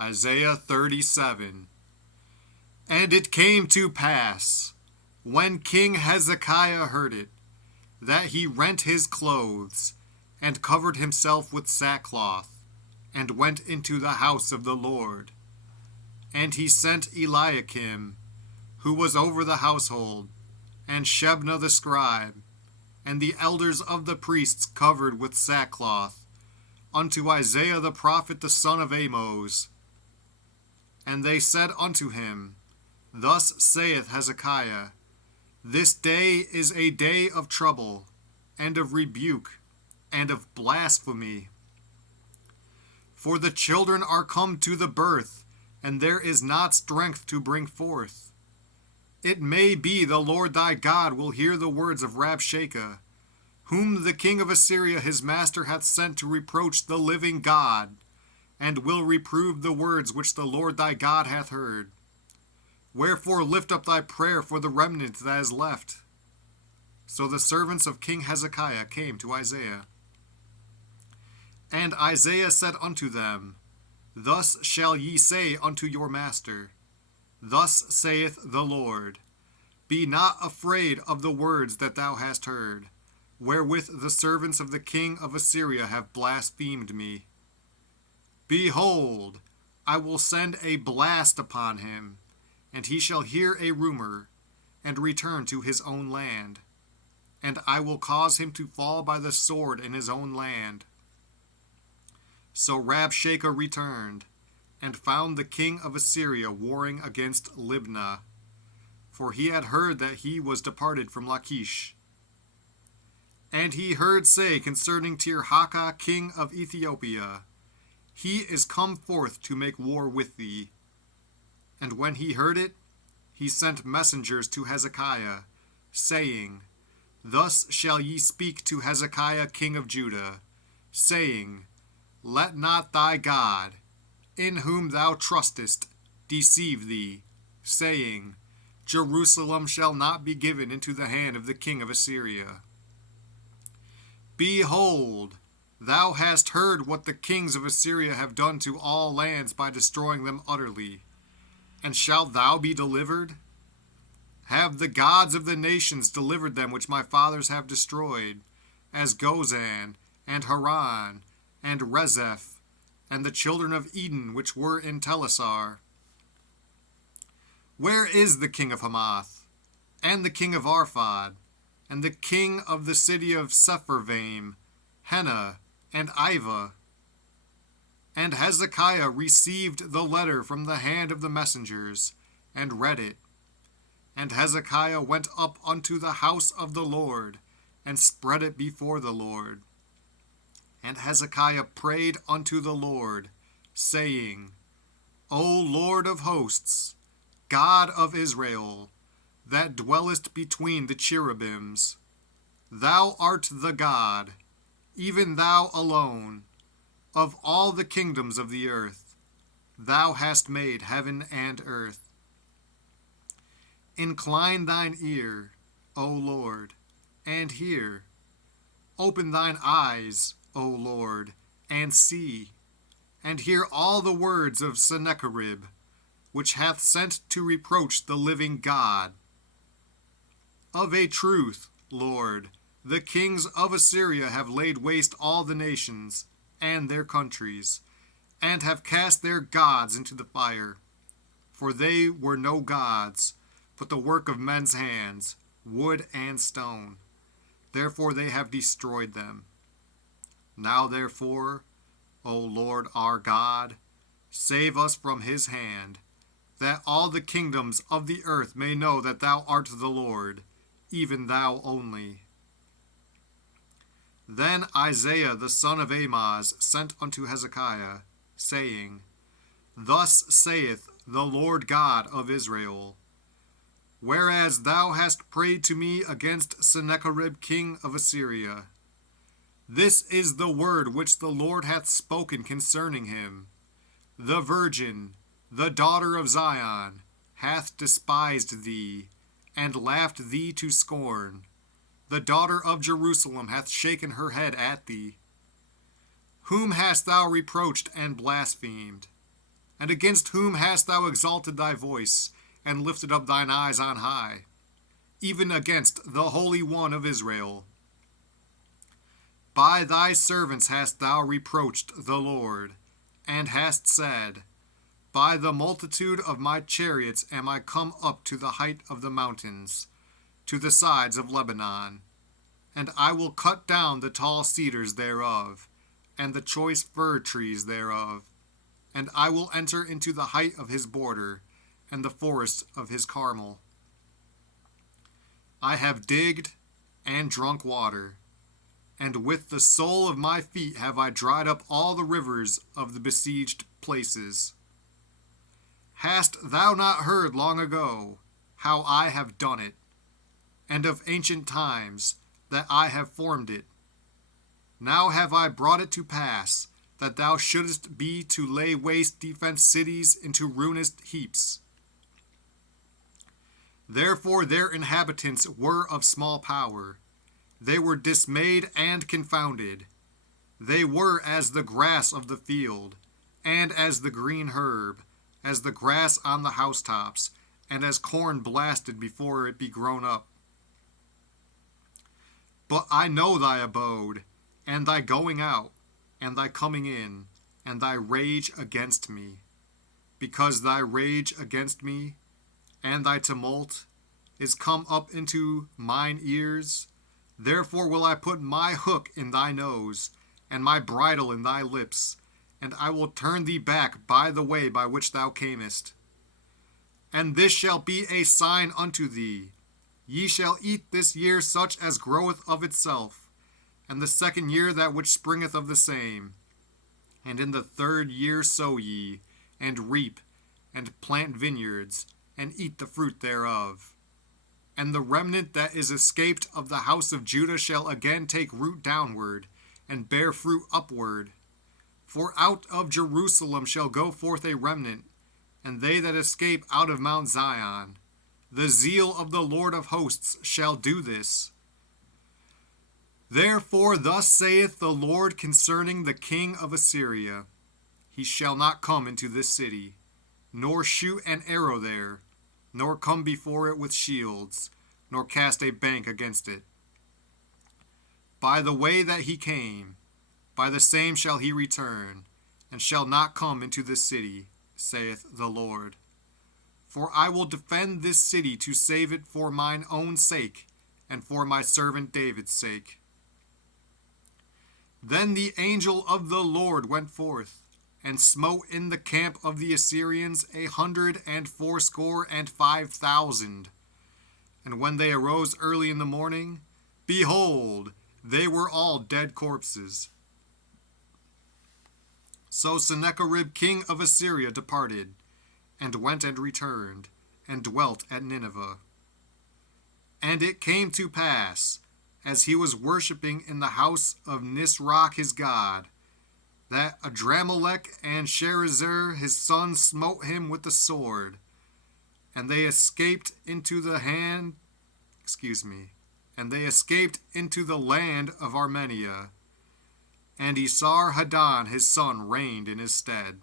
Isaiah 37. And it came to pass, when King Hezekiah heard it, that he rent his clothes, and covered himself with sackcloth, and went into the house of the Lord. And he sent Eliakim, who was over the household, and Shebna the scribe, and the elders of the priests covered with sackcloth, unto Isaiah the prophet the son of Amoz. And they said unto him, Thus saith Hezekiah, This day is a day of trouble, and of rebuke, and of blasphemy. For the children are come to the birth, and there is not strength to bring forth. It may be the Lord thy God will hear the words of Rabshakeh, whom the king of Assyria his master hath sent to reproach the living God, and will reprove the words which the Lord thy God hath heard. Wherefore lift up thy prayer for the remnant that is left. So the servants of King Hezekiah came to Isaiah. And Isaiah said unto them, Thus shall ye say unto your master, Thus saith the Lord, Be not afraid of the words that thou hast heard, wherewith the servants of the king of Assyria have blasphemed me. Behold, I will send a blast upon him, and he shall hear a rumor, and return to his own land. And I will cause him to fall by the sword in his own land. So Rabshakeh returned, and found the king of Assyria warring against Libnah, for he had heard that he was departed from Lachish. And he heard say concerning Tirhakah king of Ethiopia, He is come forth to make war with thee. And when he heard it, he sent messengers to Hezekiah, saying, Thus shall ye speak to Hezekiah king of Judah, saying, Let not thy God, in whom thou trustest, deceive thee, saying, Jerusalem shall not be given into the hand of the king of Assyria. Behold, thou hast heard what the kings of Assyria have done to all lands by destroying them utterly. And shalt thou be delivered? Have the gods of the nations delivered them which my fathers have destroyed, as Gozan, and Haran, and Rezeph, and the children of Eden which were in Telassar? Where is the king of Hamath, and the king of Arphad, and the king of the city of Sepharvaim, Hena, and Iva? And Hezekiah received the letter from the hand of the messengers, and read it. And Hezekiah went up unto the house of the Lord, and spread it before the Lord. And Hezekiah prayed unto the Lord, saying, O Lord of hosts, God of Israel, that dwellest between the cherubims, thou art the God, even thou alone, of all the kingdoms of the earth. Thou hast made heaven and earth. Incline thine ear, O Lord, and hear. Open thine eyes, O Lord, and see, and hear all the words of Sennacherib, which hath sent to reproach the living God. Of a truth, Lord, the kings of Assyria have laid waste all the nations and their countries, and have cast their gods into the fire. For they were no gods, but the work of men's hands, wood and stone. Therefore they have destroyed them. Now therefore, O Lord our God, save us from his hand, that all the kingdoms of the earth may know that thou art the Lord, even thou only. Then Isaiah the son of Amoz sent unto Hezekiah, saying, Thus saith the Lord God of Israel, Whereas thou hast prayed to me against Sennacherib king of Assyria, this is the word which the Lord hath spoken concerning him. The virgin, the daughter of Zion, hath despised thee, and laughed thee to scorn. The daughter of Jerusalem hath shaken her head at thee. Whom hast thou reproached and blasphemed? And against whom hast thou exalted thy voice, and lifted up thine eyes on high? Even against the Holy One of Israel. By thy servants hast thou reproached the Lord, and hast said, By the multitude of my chariots am I come up to the height of the mountains, to the sides of Lebanon. And I will cut down the tall cedars thereof, and the choice fir trees thereof. And I will enter into the height of his border, and the forest of his Carmel. I have digged and drunk water, and with the sole of my feet have I dried up all the rivers of the besieged places. Hast thou not heard long ago how I have done it, and of ancient times that I have formed it? Now have I brought it to pass, that thou shouldest be to lay waste defenced cities into ruinous heaps. Therefore their inhabitants were of small power. They were dismayed and confounded. They were as the grass of the field, and as the green herb, as the grass on the housetops, and as corn blasted before it be grown up. But I know thy abode, and thy going out, and thy coming in, and thy rage against me. Because thy rage against me, and thy tumult, is come up into mine ears, therefore will I put my hook in thy nose, and my bridle in thy lips, and I will turn thee back by the way by which thou camest. And this shall be a sign unto thee. Ye shall eat this year such as groweth of itself, and the second year that which springeth of the same. And in the third year sow ye, and reap, and plant vineyards, and eat the fruit thereof. And the remnant that is escaped of the house of Judah shall again take root downward, and bear fruit upward. For out of Jerusalem shall go forth a remnant, and they that escape out of Mount Zion. The zeal of the Lord of hosts shall do this. Therefore thus saith the Lord concerning the king of Assyria, He shall not come into this city, nor shoot an arrow there, nor come before it with shields, nor cast a bank against it. By the way that he came, by the same shall he return, and shall not come into this city, saith the Lord. For I will defend this city to save it for mine own sake, and for my servant David's sake. Then the angel of the Lord went forth, and smote in the camp of the Assyrians 185,000. And when they arose early in the morning, behold, they were all dead corpses. So Sennacherib king of Assyria departed, and went and returned, and dwelt at Nineveh. And it came to pass, as he was worshipping in the house of Nisroch his god, that Adramelech and Sharezer his son smote him with the sword, and they escaped into the land of Armenia, and Esarhaddon his son reigned in his stead.